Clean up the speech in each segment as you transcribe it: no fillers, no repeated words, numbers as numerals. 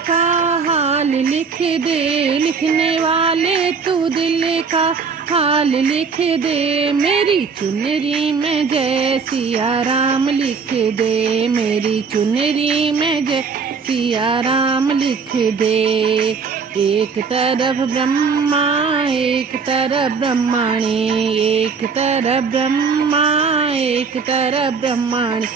का हाल लिख दे, लिखने वाले तू दिल का हाल लिख दे। मेरी चुनरी में जय सिया राम लिख दे, मेरी चुनरी में जय सिया राम लिख दे। एक तरफ ब्रह्मा एक तरफ ब्रह्माणी, एक तरफ ब्रह्मा एक तरफ ब्रह्माणी,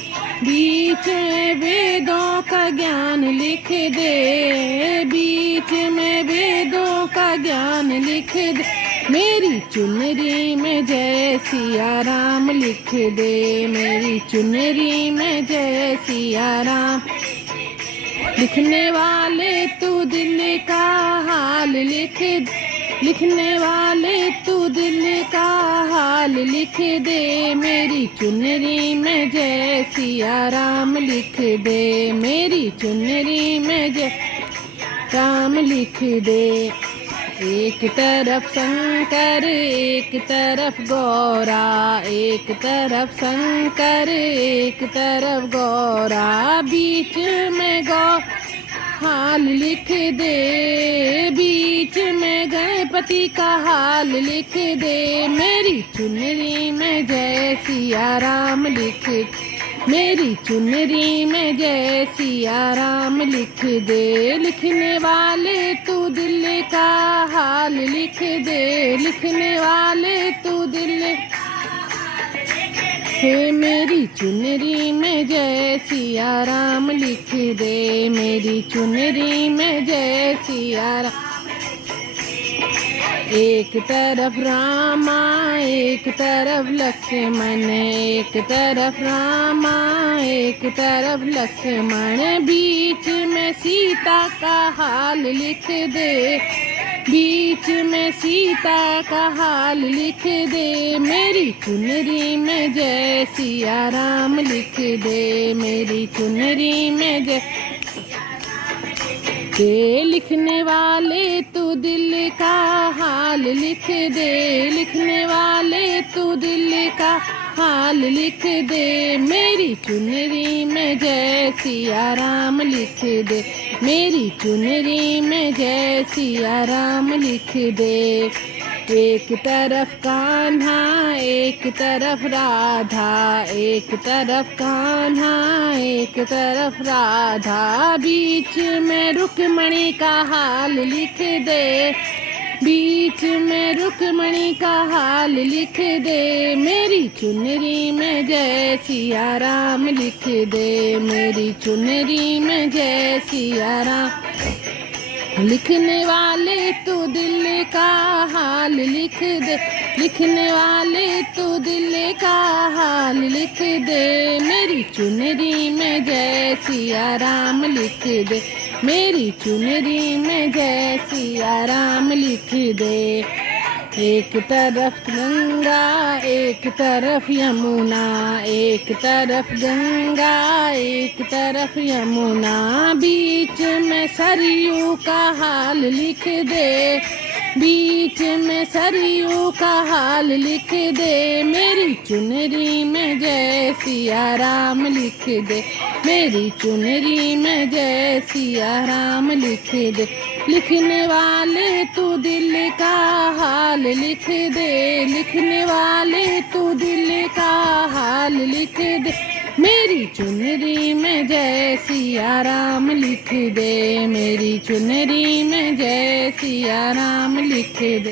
बीच में वेदों का ज्ञान लिख दे, बीच में वेदों का ज्ञान लिख दे। मेरी चुनरी में जय सिया राम लिख दे, मेरी चुनरी में जय सिया राम। लिखने वाले तू दिल का हाल लिख दे, लिखने वाले तू दिल का हाल लिख दे। मेरी चुनरी में जय सिया राम लिख दे, मेरी चुनरी में जय राम लिख दे। एक तरफ शंकर एक तरफ गौरा, एक तरफ शंकर एक तरफ गौरा, बीच में गौ हाल लिख दे, बीच में गणपति का हाल लिख दे। मेरी चुनरी में जय सिया राम लिख, मेरी चुनरी में जय सिया राम लिख दे। लिखने वाले तू दिल का हाल लिख दे, लिखने वाले तू दिल है। मेरी चुनरी में जय सिया राम लिख दे, मेरी चुनरी में जय सिया राम। एक तरफ रामा एक तरफ लक्ष्मण, एक तरफ रामा एक तरफ लक्ष्मण, बीच में सीता का हाल लिख दे, बीच में सीता का हाल लिख दे। मेरी चुनरी में जय सिया राम लिख दे, मेरी चुनरी में जय दे। लिखने वाले तू दिल का हाल लिख दे, लिखने वाले तू दिल का हाल लिख दे। मेरी चुनरी में जय सिया राम लिख दे, मेरी चुनरी में जय सिया राम लिख दे। एक तरफ कान्हा एक तरफ राधा, एक तरफ कान्हा एक तरफ राधा, बीच में रुक्मणी का हाल लिख दे, बीच में रुक्मणी का हाल लिख दे। मेरी चुनरी में जय सिया राम लिख दे, मेरी चुनरी में जय सिया राम। लिखने वाले तू दिल का हाल लिख दे, लिखने वाले तू दिल का हाल लिख दे। मेरी चुनरी में जय सिया राम लिख दे, मेरी चुनरी में जय सिया राम लिख दे। एक तरफ गंगा एक तरफ यमुना, एक तरफ गंगा एक तरफ यमुना, बीच में सरयू का हाल लिख दे, बीच में सरयू का हाल लिख दे। मेरी चुनरी में जय सिया राम लिख दे, मेरी चुनरी में जय सिया राम लिख दे। लिखने वाले तू दिल का हाल लिख दे, लिखने वाले तू दिल का हाल लिख दे। मेरी चुनरी में जय सिया राम लिख दे, मेरी चुनरी में जय सिया राम लिख दे।